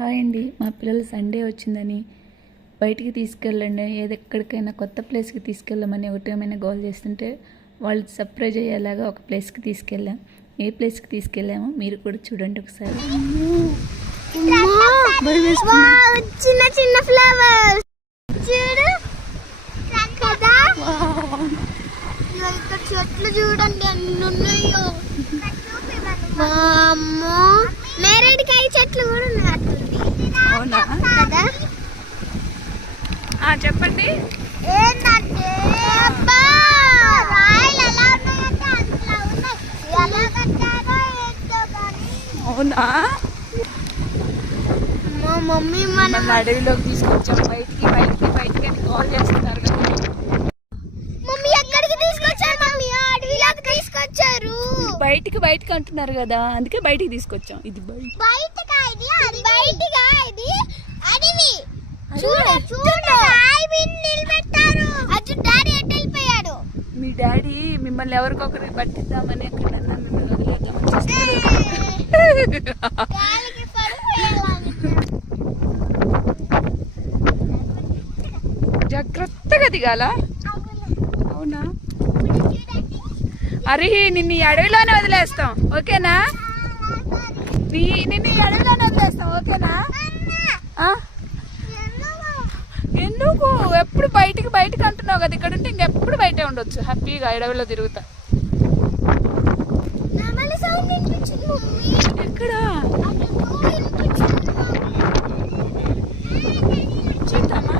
Hi అండి, మా పిల్లలు సండే వచ్చిందని బయటికి తీసుకెళ్ళండి, ఎక్కడికైనా కొత్త ప్లేస్కి తీసుకెళ్ళమని ఒకటేమైనా గోల్ చేస్తుంటే వాళ్ళు సర్ప్రైజ్ అయ్యేలాగా ఒక ప్లేస్కి తీసుకెళ్ళాం. ఏ ప్లేస్కి తీసుకెళ్ళామో మీరు కూడా చూడండి ఒకసారి. చిన్న చిన్న ఫ్లవర్స్ చూడు కదా, ఇక్కడ చెట్లు చూడండి అన్ని ఉన్నాయో. అమ్మో, నేరేడుకాయ చెట్లు కూడా ఉన్నట్టుంది. అవునా కదా, చెప్పండి. ఏంటంటే అబ్బా రాయలు ఎలా ఉన్నాయంటే అట్లా ఉన్నాయి. ఎలా కట్టారో ఏంటో కానీ. అవునా, మా మమ్మీ మన అడవిలోకి తీసుకొచ్చాం. బయటికి అని కాల్ చేస్తున్నారు కదా. మమ్మీ ఎక్కడికి తీసుకొచ్చారు? మమ్మీ అడవిలోకి తీసుకొచ్చారు. బయటికి అంటున్నారు కదా, అందుకే బయటికి తీసుకొచ్చాం. ఇది బయటగా ఇది, అది బయటగా ఇది అడవి. చూడు చూడు, నిలబెట్టారు. అది డాడీ ఎటు వెళ్ళిపోయాడు? మీ డాడీ మిమ్మల్ని ఎవరికొకరికి పట్టిద్దామని ఎక్కడన్నా మిమ్మల్ని వదిలేద్దామని గాలికి పడిపోయాడు. జాగ్రత్తగా దిగాల. అవునా, అరే నిన్ను ఈ అడవిలోనే వదిలేస్తాం, ఓకేనా? నిన్ను ఈ అడవిలోనే వదిలేస్తాం, ఓకేనా? ఎందుకు ఎప్పుడు బయటికి అంటున్నావు కదా, ఇక్కడ ఉంటే ఇంకెప్పుడు బయటే ఉండొచ్చు, హ్యాపీగా అడవిలో తిరుగుతా. ఎక్కడ చూద్దామా?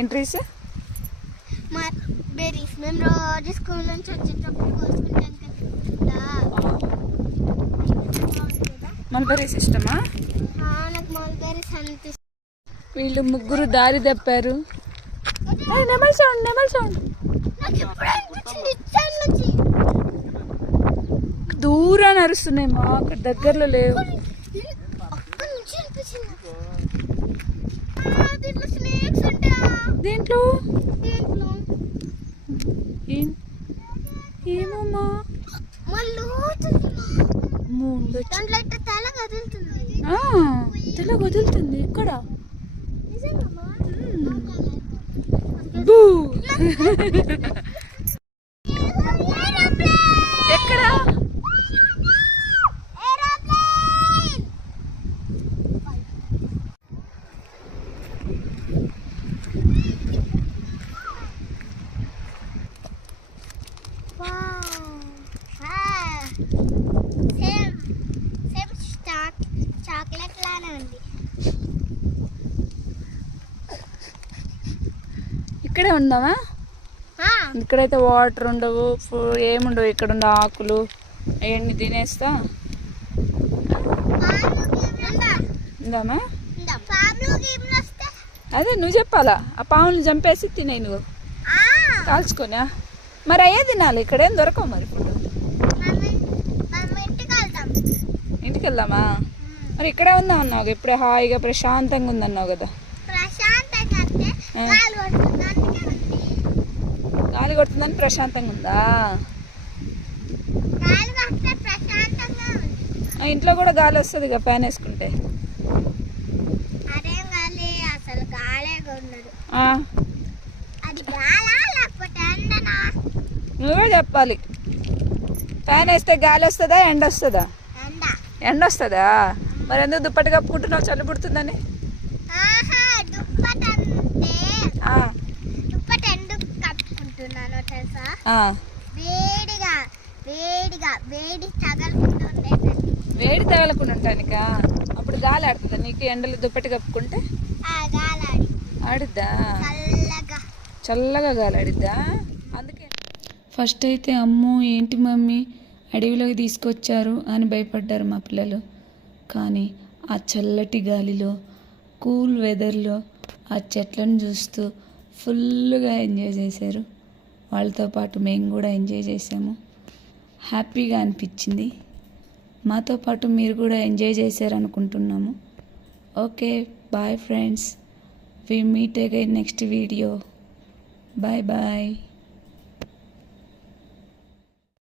ఎంట్రీస్ బెర్రీస్ మేము రోజు స్కూల్ నుంచి వచ్చేటప్పుడు కోసుకుంటాం కదా. మల్బెర్రీస్ ఇష్టమా? నాకు మల్బెర్రీస్ అనిపిస్తుంది. వీళ్ళు ముగ్గురు దారి తప్పారు. నెమల్ సౌండ్ దూరాన అరుస్తున్నాయి, మా అక్కడ దగ్గరలో లేవు. దేంట్లో ఏమమ్మా తల వదులుతుంది. ఎక్కడ? ఎక్కడ? చాక్లెట్ లానే ఉంది. ఇక్కడే ఉందామా? ఇక్కడైతే వాటర్ ఉండవు, ఏముండవు. ఇక్కడ ఉండే ఆకులు అవన్నీ తినేస్తా. ఉందామా? అదే నువ్వు చెప్పాలా, ఆ పాములు చంపేసి తినేయి నువ్వు కాల్చుకోనా. మరి అయ్యే తినాలి, ఇక్కడేం దొరకవు మరి ఫుడ్. ఇంటికి వెళ్దామా? మరి ఇక్కడే ఉందా అన్నావు, ఇప్పుడే హాయిగా ప్రశాంతంగా ఉందన్నావు కదా. గాలి కొడుతుందని ప్రశాంతంగా ఉందా? ఇంట్లో కూడా గాలి వస్తుంది కదా ఫ్యాన్ వేసుకుంటే. నువ్వే చెప్పాలి, ఫ్యాన్ వేస్తే గాలి వస్తుందా ఎండ వస్తుందా? ఎండ వస్తుందా? మరి ఎందుకు దుప్పటి కప్పుకుంటున్నావు, చలి పుడుతుందని? వేడి తగలకుండా ఉంటానికా? అప్పుడు గాలి ఆడుతుందా నీకు ఎండలు దుప్పటి కప్పుకుంటే? ఆడిద్దా, చల్లగా గాలి ఆడిద్దా. అందుకే ఫస్ట్ అయితే అమ్మో ఏంటి మమ్మీ అడవిలోకి తీసుకొచ్చారు అని భయపడ్డారు మా పిల్లలు. కానీ ఆ చల్లటి గాలిలో కూల్ వెదర్లో ఆ చెట్లను చూస్తూ ఫుల్గా ఎంజాయ్ చేశారు. వాళ్ళతో పాటు మేము కూడా ఎంజాయ్ చేసాము. హ్యాపీగా అనిపించింది. మాతో పాటు మీరు కూడా ఎంజాయ్ చేశారనుకుంటున్నాము. Okay, bye friends. We meet again next video. Bye bye.